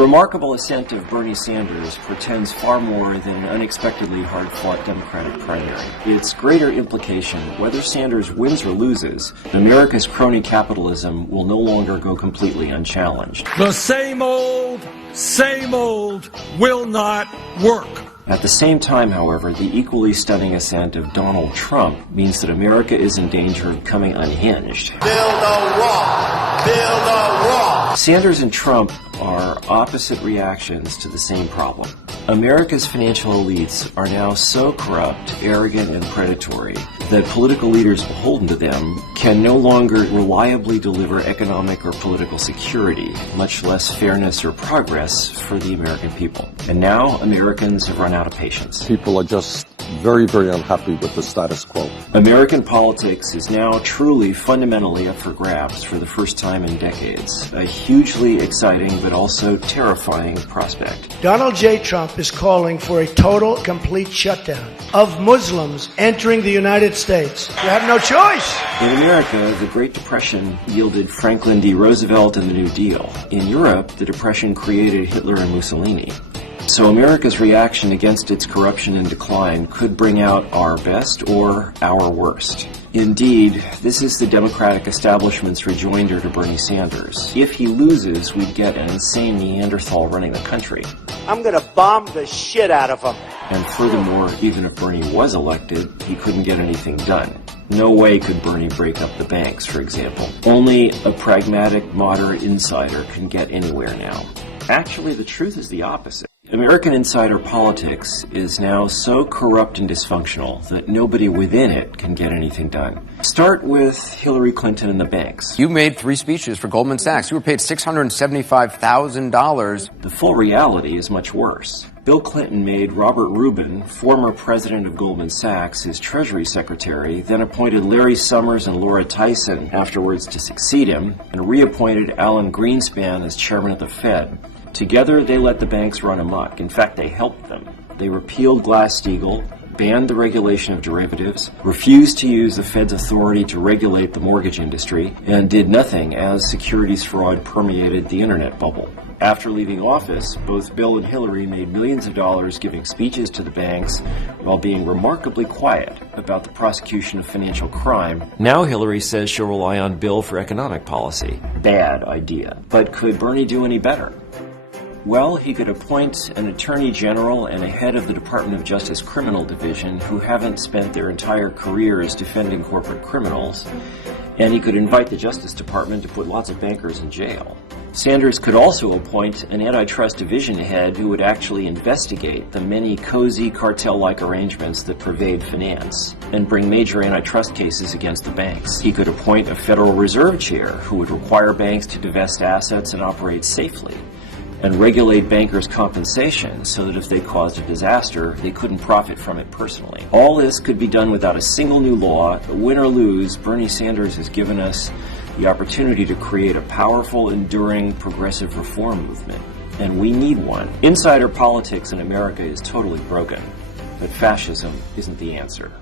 remarkable ascent of Bernie Sanders portends far more than an unexpectedly hard-fought Democratic primary. Its greater implication, whether Sanders wins or loses, America's crony capitalism will no longer go completely unchallenged. The same old will not work. At the same time, however, the equally stunning ascent of Donald Trump means that America is in danger of becoming unhinged. Build a wall! Build a wall! Sanders and Trump are opposite reactions to the same problem. America's financial elites are now so corrupt, arrogant, and predatory that political leaders beholden to them can no longer reliably deliver economic or political security, much less fairness or progress for the American people. And now Americans have run out of patience. People are just very, very unhappy with the status quo. American politics is now truly fundamentally up for grabs for the first time in decades. A hugely exciting but also terrifying prospect. Donald J. Trump is calling for a total, complete shutdown of Muslims entering the United States. You have no choice. In America, the Great Depression yielded Franklin D. Roosevelt and the New Deal. In Europe, the Depression created Hitler and Mussolini. So America's reaction against its corruption and decline could bring out our best or our worst. Indeed, this is the Democratic establishment's rejoinder to Bernie Sanders. If he loses, we'd get an insane Neanderthal running the country. I'm going to bomb the shit out of him. And furthermore, even if Bernie was elected, he couldn't get anything done. No way could Bernie break up the banks, for example. Only a pragmatic, moderate insider can get anywhere now. Actually, the truth is the opposite. American insider politics is now so corrupt and dysfunctional that nobody within it can get anything done. Start with Hillary Clinton and the banks. You made 3 speeches for Goldman Sachs. You were paid $675,000. The full reality is much worse. Bill Clinton made Robert Rubin, former president of Goldman Sachs, his Treasury Secretary, then appointed Larry Summers and Laura Tyson afterwards to succeed him, and reappointed Alan Greenspan as chairman of the Fed. Together, they let the banks run amok. In fact, they helped them. They repealed Glass-Steagall, banned the regulation of derivatives, refused to use the Fed's authority to regulate the mortgage industry, and did nothing as securities fraud permeated the internet bubble. After leaving office, both Bill and Hillary made millions of dollars giving speeches to the banks while being remarkably quiet about the prosecution of financial crime. Now Hillary says she'll rely on Bill for economic policy. Bad idea. But could Bernie do any better? Well, he could appoint an attorney general and a head of the Department of Justice Criminal Division who haven't spent their entire careers defending corporate criminals, and he could invite the Justice Department to put lots of bankers in jail. Sanders could also appoint an antitrust division head who would actually investigate the many cozy cartel-like arrangements that pervade finance and bring major antitrust cases against the banks. He could appoint a Federal Reserve chair who would require banks to divest assets and operate safely, and regulate bankers' compensation so that if they caused a disaster, they couldn't profit from it personally. All this could be done without a single new law. Win or lose, Bernie Sanders has given us the opportunity to create a powerful, enduring, progressive reform movement. And we need one. Insider politics in America is totally broken, but fascism isn't the answer.